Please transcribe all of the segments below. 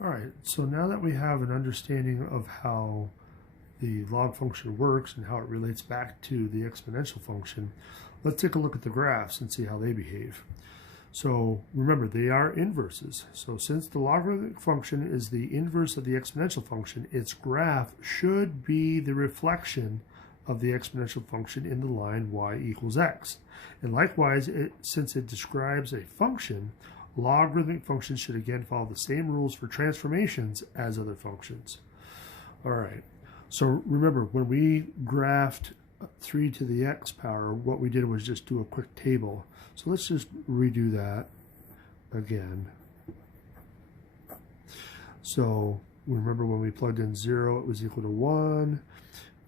All right, so now that we have an understanding of how the log function works and how it relates back to the exponential function, let's take a look at the graphs and see how they behave. So remember, they are inverses. So since the logarithmic function is the inverse of the exponential function, its graph should be the reflection of the exponential function in the line y equals x. And likewise, since it describes a function, logarithmic functions should again follow the same rules for transformations as other functions. All right, so remember, when we graphed 3 to the x power, what we did was just do a quick table. So let's just redo that again. So remember, when we plugged in 0, it was equal to 1.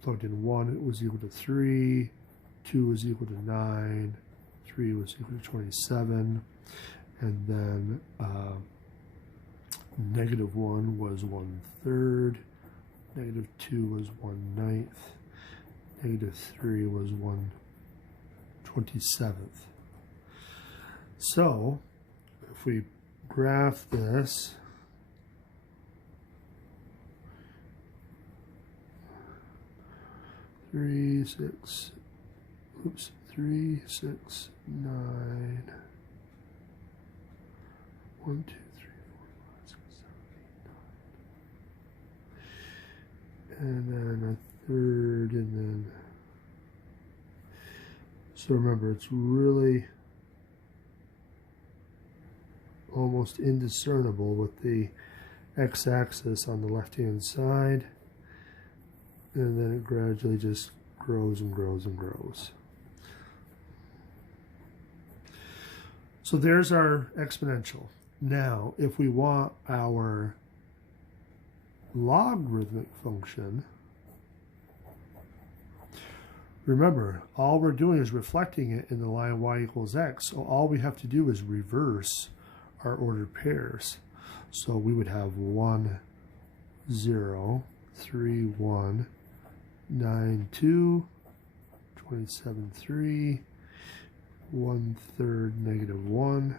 Plugged in 1, it was equal to 3. 2 was equal to 9. 3 was equal to 27. And then negative 1 was 1/3. Negative 2 was 1/9. Negative 3 was 1/27. So if we graph this, three, 6, 9, 1, 2, 3, 4, 5, 6, 7, 8, 9. And then a third, and then, so remember, it's really almost indiscernible with the x-axis on the left-hand side, and then it gradually just grows and grows and grows. So there's our exponential. Now, if we want our logarithmic function, remember, all we're doing is reflecting it in the line y equals x, so all we have to do is reverse our ordered pairs. So we would have 1, 0, 3, 1, 9, 2, 27, 3, 1/3, negative 1,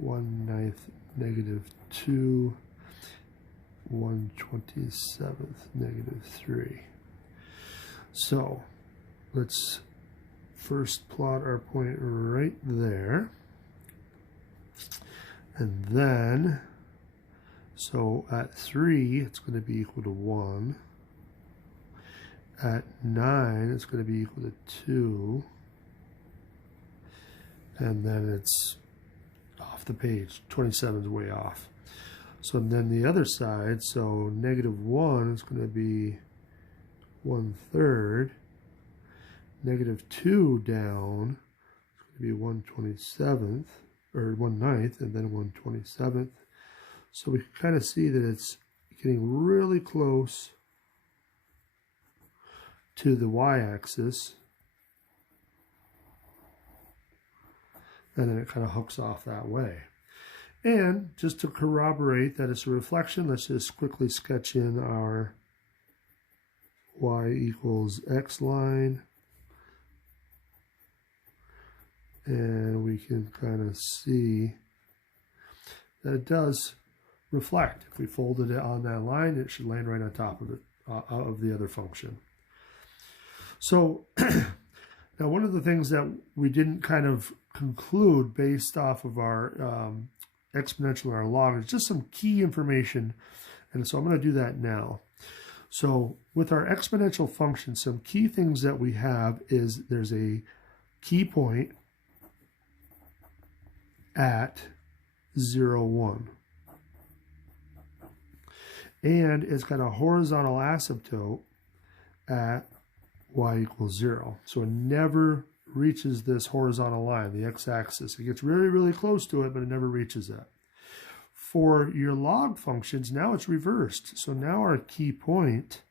1/9, negative 2, 1/27, negative 3. So let's first plot our point right there. And then, so at 3, it's going to be equal to 1. At 9, it's going to be equal to 2. And then it's off the page. 27 is way off. So then the other side, so negative 1 is going to be 1/3. Negative 2 down is going to be 1/27, or 1/9, and then 1/27. So we can kind of see that it's getting really close to the y-axis, and then it kind of hooks off that way. And just to corroborate that it's a reflection, let's just quickly sketch in our y equals x line. And we can kind of see that it does reflect. If we folded it on that line, it should land right on top of it, of the other function. So now, one of the things that we didn't kind of conclude based off of our exponential and our log is just some key information, and so I'm going to do that now. So with our exponential function, some key things that we have is there's a key point at 0, 1. And it's got a horizontal asymptote at y equals 0. So it never reaches this horizontal line, the x-axis. It gets really, really close to it, but it never reaches that. For your log functions, now it's reversed. So now our key point,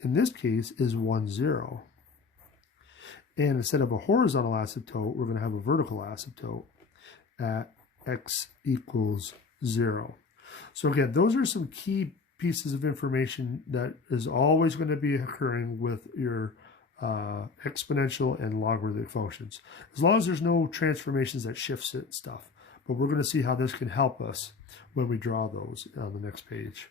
in this case, is 1, 0. And instead of a horizontal asymptote, we're going to have a vertical asymptote at x equals 0. So again, those are some key pieces of information that is always going to be occurring with your exponential and logarithmic functions, as long as there's no transformations that shifts it and stuff. but we're going to see how this can help us when we draw those on the next page.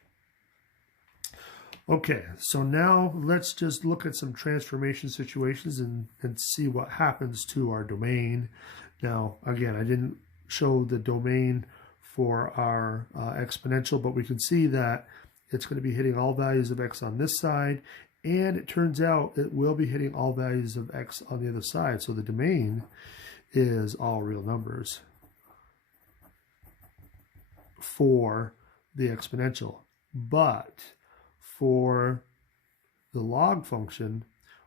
Okay, so now let's just look at some transformation situations and see what happens to our domain. Now, again, I didn't show the domain for our exponential, but we can see that it's going to be hitting all values of x on this side, and it turns out it will be hitting all values of x on the other side. So the domain is all real numbers for the exponential. But for the log function,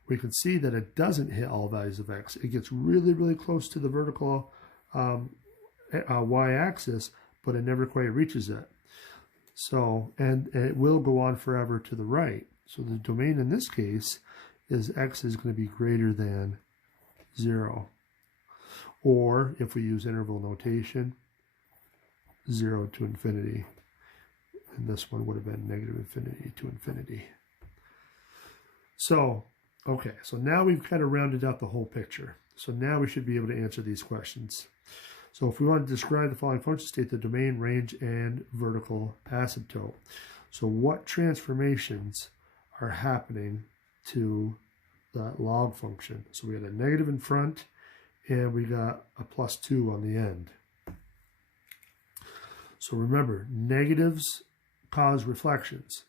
we can see that it doesn't hit all values of x. It gets really, really close to the vertical y-axis, but it never quite reaches it. So, and it will go on forever to the right. So the domain in this case is x is going to be greater than 0. Or if we use interval notation, 0 to infinity. And this one would have been negative infinity to infinity. So, okay, so now we've kind of rounded out the whole picture. So now we should be able to answer these questions. So if we want to describe the following function, state the domain, range, and vertical asymptote. So what transformations are happening to that log function? So we had a negative in front, and we got a +2 on the end. So remember, negatives cause reflections.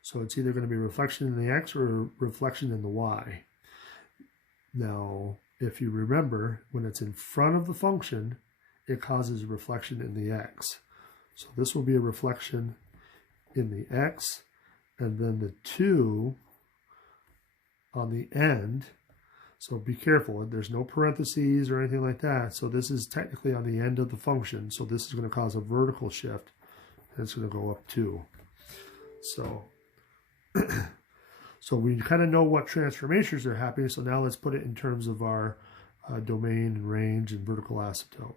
So it's either going to be reflection in the x or reflection in the y. Now, if you remember, when it's in front of the function, it causes a reflection in the x. So this will be a reflection in the x, and then the 2 on the end. So be careful, there's no parentheses or anything like that. So this is technically on the end of the function. So this is going to cause a vertical shift, and it's going to go up 2. So, so we kind of know what transformations are happening. So now let's put it in terms of our domain and range and vertical asymptote.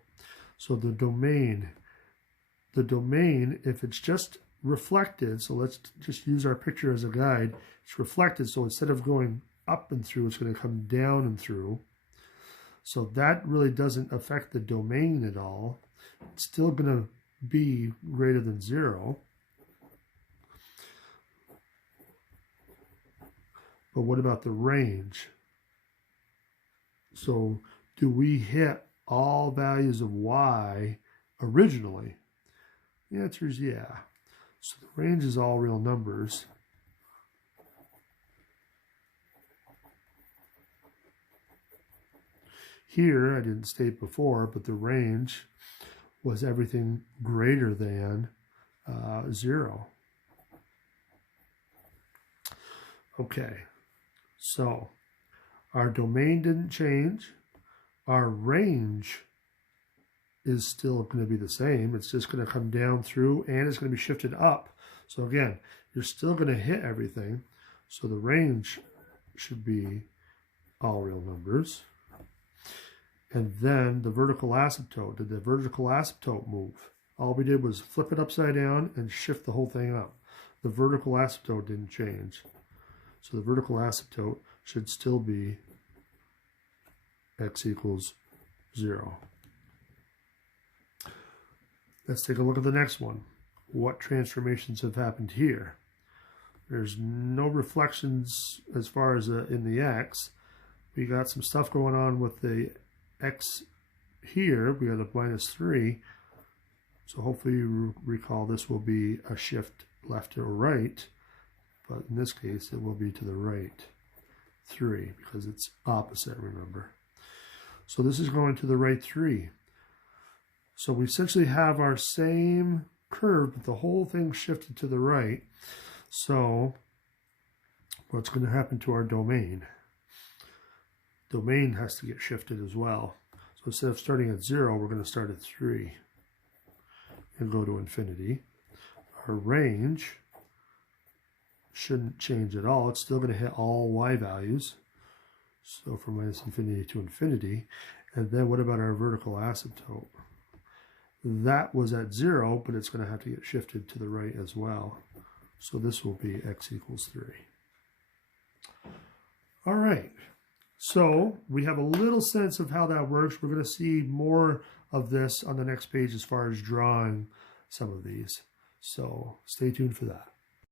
So the domain, if it's just reflected, so let's just use our picture as a guide. It's reflected, so instead of going up and through, it's going to come down and through. So that really doesn't affect the domain at all. It's still going to be greater than 0. But what about the range? So do we hit all values of y originally? The answer is yeah. So the range is all real numbers. Here, I didn't state before, but the range was everything greater than 0. Okay, so our domain didn't change. Our range is still going to be the same. It's just going to come down through, and it's going to be shifted up. So again, you're still going to hit everything. So the range should be all real numbers. And then the vertical asymptote. Did the vertical asymptote move? All we did was flip it upside down and shift the whole thing up. The vertical asymptote didn't change. So the vertical asymptote should still be x equals 0. Let's take a look at the next one. What transformations have happened here? There's no reflections as far as in the x. We got some stuff going on with the x here. We got a -3. So hopefully you recall this will be a shift left or right. But in this case, it will be to the right 3 because it's opposite, remember. So this is going to the right 3. So we essentially have our same curve, but the whole thing shifted to the right. So what's going to happen to our domain? Domain has to get shifted as well. So instead of starting at 0, we're going to start at 3 and go to infinity. Our range shouldn't change at all. It's still going to hit all y values. So from -infinity to infinity. And then what about our vertical asymptote? That was at 0, but it's going to have to get shifted to the right as well. So this will be x equals 3. All right. So we have a little sense of how that works. We're going to see more of this on the next page as far as drawing some of these. So stay tuned for that.